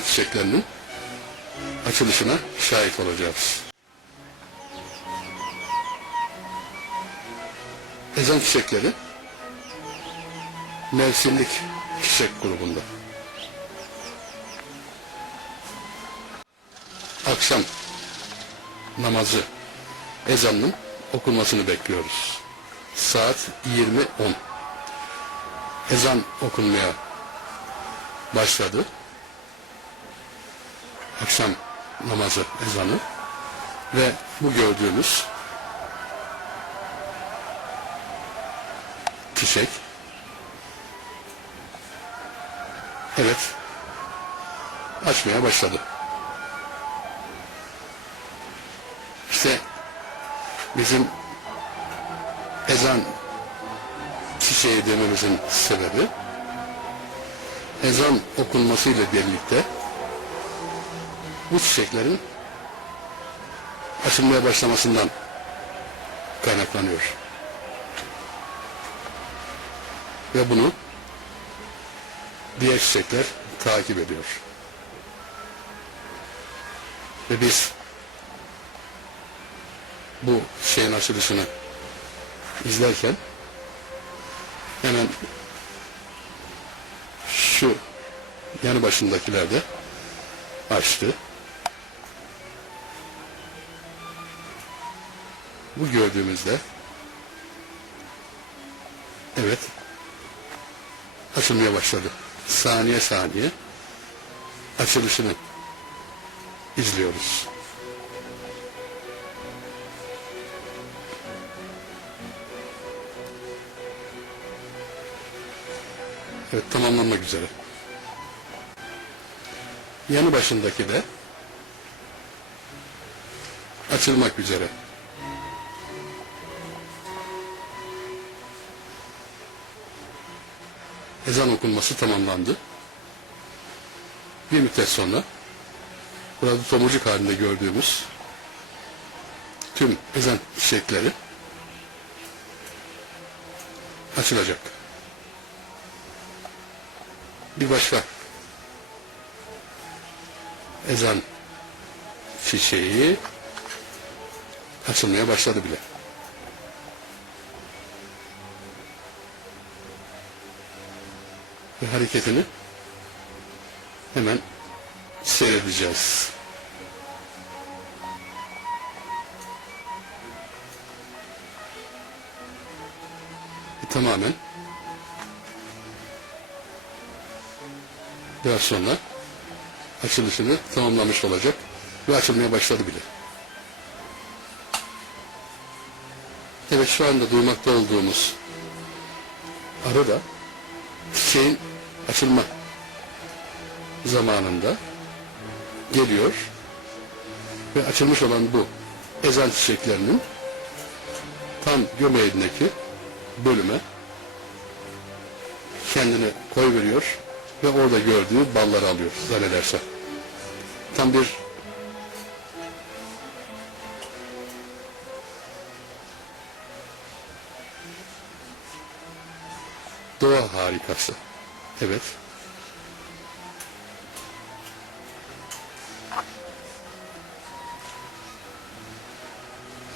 ezan çiçeklerinin açılışına şahit olacağız. Ezan çiçekleri mevsimlik çiçek grubunda. Akşam namazı ezanının okunmasını bekliyoruz. Saat 20.10. Ezan okunmaya başladı. Akşam namazı ezanı. Ve bu gördüğünüz çiçek. Evet. Açmaya başladı. İşte bizim ezan çiçeği dememizin sebebi ezan okunmasıyla birlikte bu çiçeklerin açılmaya başlamasından kaynaklanıyor. Ve bunu diğer çiçekler takip ediyor. Ve biz bu şeyin açılışını izlerken hemen şu yanı başındakiler de açtı. Bu gördüğümüzde evet açılmaya başladı. Saniye saniye açılışını izliyoruz. Evet tamamlanmak üzere. Yanı başındaki de açılmak üzere. Ezan okunması tamamlandı. Bir müddet sonra burada tomurcuk halinde gördüğümüz tüm ezan çiçekleri açılacak. Bir başka ezan çiçeği açılmaya başladı bile. Ve hareketini hemen seyredeceğiz. Ve tamamen biraz sonra açılışını tamamlamış olacak ve açılmaya başladı bile. Evet şu anda duymakta olduğumuz arı da çiçeğin açılma zamanında geliyor ve açılmış olan bu ezan çiçeklerinin tam göbeğindeki bölüme kendini koy veriyor ve orada gördüğü balları alıyor zannederse. Tam bir doğa harikası. Evet.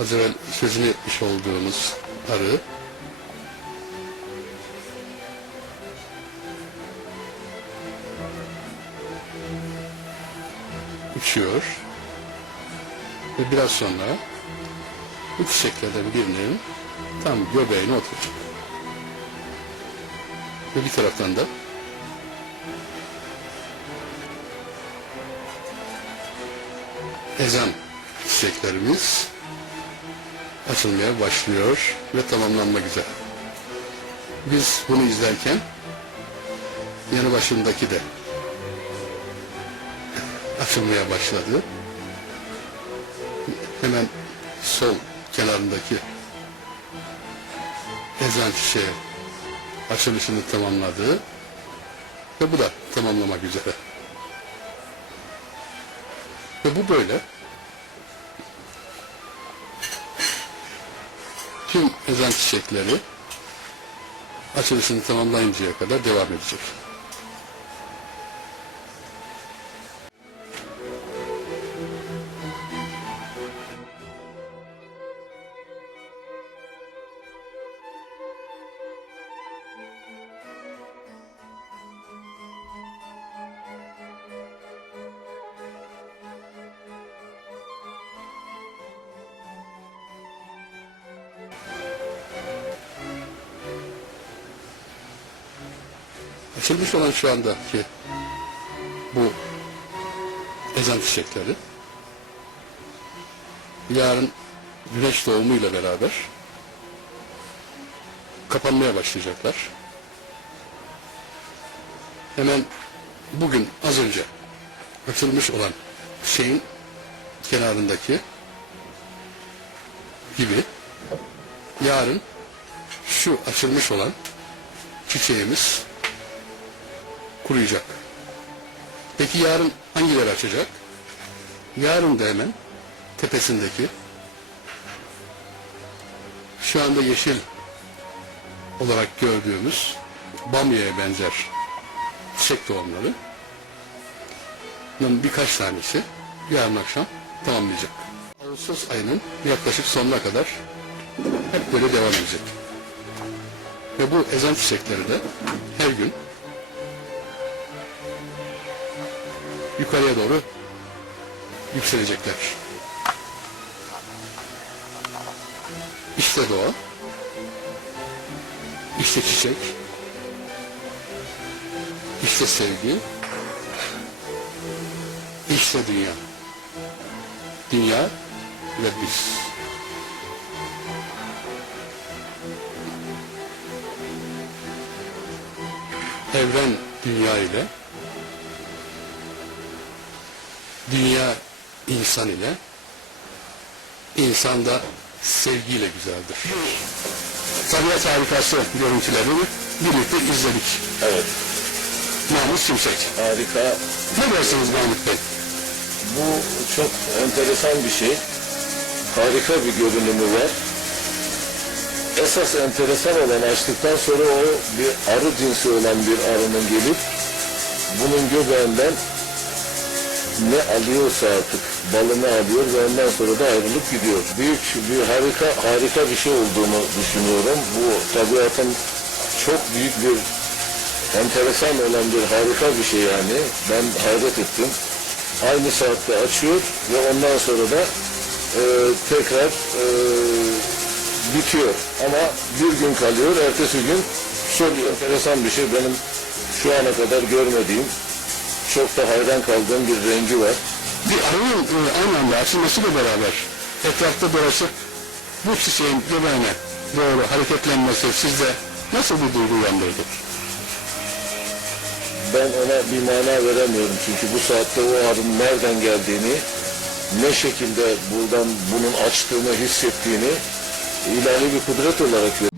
Az evvel sözünü etmiş olduğumuz arı uçuyor ve biraz sonra bu çiçeklerden birinin tam göbeğine oturacak. Ve bir taraftan da ezan çiçeklerimiz açılmaya başlıyor ve tamamlanmak üzere. Biz bunu izlerken yanı başındaki de açılmaya başladı. Hemen sol kenarındaki ezan çiçeği açılışını tamamladı ve bu da tamamlamak üzere. Bu böyle tüm ezan çiçekleri açılışını tamamlayıncaya kadar devam edecek. Açılmış olan şu andaki bu ezan çiçekleri yarın güneş doğumuyla beraber kapanmaya başlayacaklar. Hemen bugün az önce açılmış olan şeyin kenarındaki gibi yarın şu açılmış olan çiçeğimiz kuruyacak. Peki yarın hangileri açacak? Yarın da hemen tepesindeki şu anda yeşil olarak gördüğümüz bamya'ya benzer çiçek tohumları birkaç tanesi yarın akşam tamamlayacak. Ağustos ayının yaklaşık sonuna kadar hep böyle devam edecek. Ve bu ezan çiçekleri de her gün yukarıya doğru yükselecekler. İşte doğa, işte çiçek, işte sevgi, işte dünya. Dünya ve biz. Evren dünya ile, dünya insan ile, insan da sevgiyle güzeldir. Tabiat harikası görüntülerini birlikte izledik. Evet, Mahmut Şimşek. harika. Ne dersiniz Mahmut Bey? Bu çok enteresan bir şey. Harika bir görünümü var. Esas enteresan olan açtıktan sonra o bir arı cinsi olan bir arının gelip bunun göbeğinden ne alıyorsa artık balını alıyor ve ondan sonra da ayrılıp gidiyor. Büyük bir harika harika bir şey olduğunu düşünüyorum. Bu tabiatın çok büyük bir enteresan olan bir harika bir şey yani. Ben hayret ettim. Aynı saatte açıyor ve ondan sonra da e, tekrar e, bitiyor. Ama bir gün kalıyor, ertesi gün soluyor. Enteresan bir şey. Benim şu ana kadar görmediğim, çok da hayran kaldığım bir rengi var. Bir arının e, aynı anda açılmasıyla beraber etrafta dolaşıp bu çiçeğin göbeğine doğru hareketlenmesi sizde nasıl bir duygu uyandırdı? Ben ona bir mana veremiyorum çünkü bu saatte o arının nereden geldiğini, ne şekilde buradan bunun açtığını hissettiğini ilahi bir kudret olarak